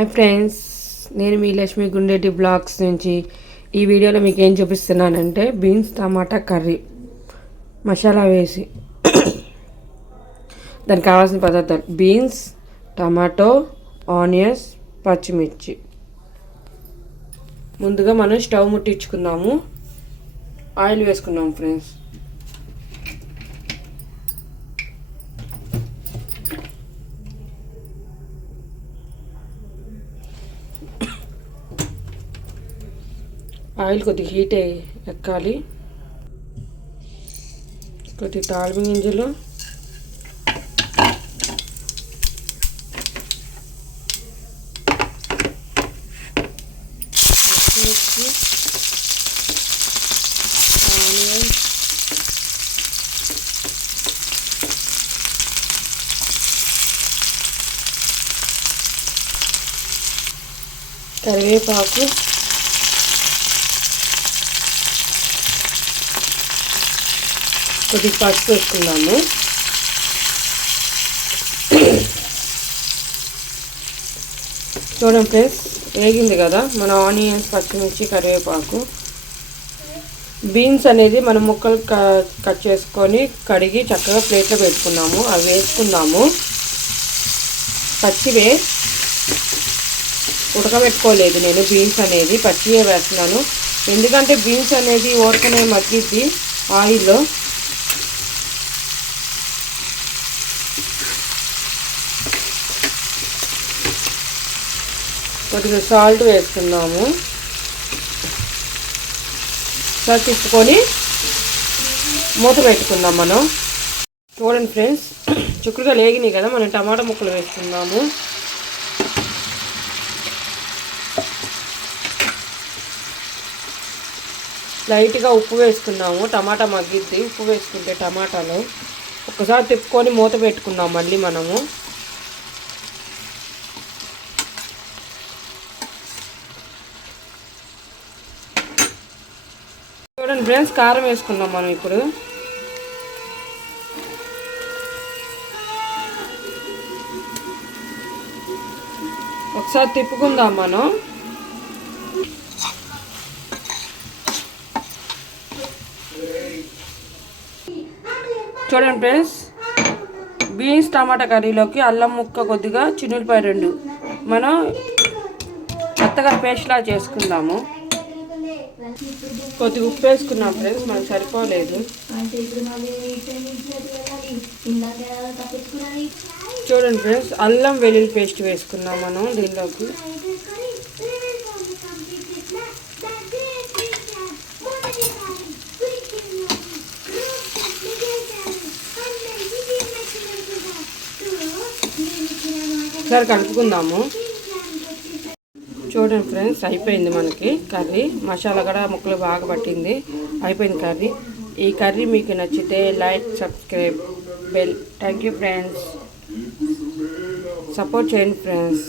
Hi friends, నేను మీ Lakshmi Gundeti blogs నుంచి ఈ వీడియోలో మీకు ఏం చూపిస్తున్నానంటే బీన్స్ టమాటా కర్రీ మసాలా వేసి దానికి కావాల్సిన పదార్థాలు బీన్స్, టమాటో, ఆనియన్స్, పచ్చిమిర్చి. ముందుగా మనం స్టవ్ ముట్టించుకుందాము. ఆయిల్ వేసుకుందాం ఫ్రెండ్స్. ఆయిల్ కొద్దిగా హీట్ ఎక్కాలి. కొద్దిగా తాలింపు గింజలు, పచ్చిమిర్చి, ఆనియన్స్, కరివేపాకు, కొద్దిగా పసుపు వేసుకుందాము. చూడండి ఫ్రెండ్స్, వేగింది కదా మన ఆనియన్స్, పచ్చిమిర్చి, కరివేపాకు. బీన్స్ అనేది మనం ముక్కలు కట్ చేసుకొని కడిగి చక్కగా ప్లేట్లో పెట్టుకున్నాము. అవి వేసుకుందాము. పచ్చివే, ఉడకబెట్టుకోలేదు నేను. బీన్స్ అనేది పచ్చివే వేస్తున్నాను, ఎందుకంటే బీన్స్ అనేది ఊరకనే మగ్గిద్ది ఆయిల్లో. కొద్దిగా సాల్ట్ వేసుకుందాము. సాల్ట్ తిప్పుకొని మూత పెట్టుకుందాం మనం. చూడండి ఫ్రెండ్స్, చుక్కగా లేగినాయి కదా, మనం టమాటా ముక్కలు వేసుకుందాము. లైట్గా ఉప్పు వేసుకున్నాము, టమాటా మగ్గిద్ది. ఉప్పు వేసుకుంటే టమాటాలో ఒకసారి తిప్పుకొని మూత పెట్టుకుందాం మళ్ళీ మనము. చూడండి ఫ్రెండ్స్, కారం వేసుకుందాం మనం ఇప్పుడు. ఒకసారి తిప్పుకుందాం మనం. చూడండి ఫ్రెండ్స్, బీన్స్ టమాటా కర్రీలోకి అల్లం ముక్క, కొద్దిగా చిన్నులపాయ 2 మనం మెత్తగా పేస్ట్లా చేసుకుందాము. కొద్దిగా ఉప్పు వేసుకున్నాం ఫ్రెండ్స్, మనకు సరిపోలేదు. చూడండి ఫ్రెండ్స్, అల్లం వెల్లుల్లి పేస్ట్ వేసుకున్నాం మనం దీనిలోకి. ఒకసారి కలుపుకుందాము. చూడండి ఫ్రెండ్స్, అయిపోయింది మనకి కర్రీ. మసాలా కూడా ముక్కలు బాగా పట్టింది. అయిపోయింది కర్రీ. ఈ కర్రీ మీకు నచ్చితే like, subscribe, bell. Thank you friends, support చేయండి ఫ్రెండ్స్.